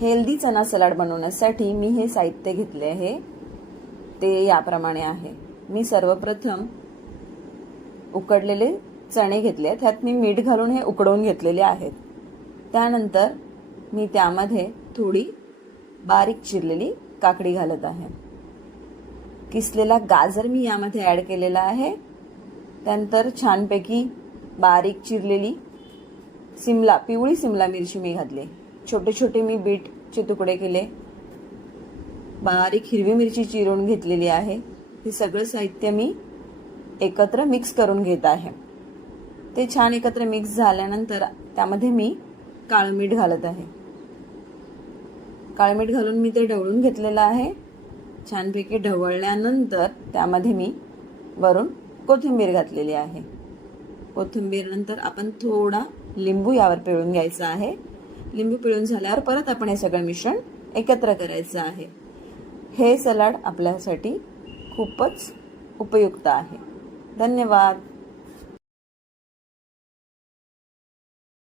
Healthy चना salad बनवण्यासाठी मी हे साहित्य घेतले आहे ते याप्रमाणे आहे। मी सर्वप्रथम उकडलेले चणे घेतले, त्यात मी मीठ घालून हे उकडवून घेतलेले आहेत। त्यानंतर मी त्यामध्ये थोडी बारीक चिरलेली काकडी घालत आहे। किसलेला गाजर मी यामध्ये ॲड केलेला आहे। त्यानंतर छानपैकी बारीक चिरलेली पिवळी सिमला मिरची मी घातली। छोटे छोटे मी बीटचे तुकडे केले। बारीक हिरवी मिरची चिरून घेतलेली आहे। हे सगळं साहित्य मी एकत्र मिक्स करून घेत आहे। ते छान एकत्र मिक्स झाल्यानंतर त्यामध्ये मी काळं मीठ घालत आहे। काळं मीठ घालून मी ते ढवळून घेतलेलं आहे। छानपैकी ढवळल्यानंतर त्यामध्ये मी वरून कोथिंबीर घातलेली आहे। कोथिंबीर नंतर आपण थोडा लिंबू यावर पिळून घ्यायचा आहे। लिंबू पिळून झाल्यावर परत आपण हे सगळं मिश्रण एकत्र करायचं आहे। हे सलाड आपल्यासाठी खूपच उपयुक्त आहे। धन्यवाद।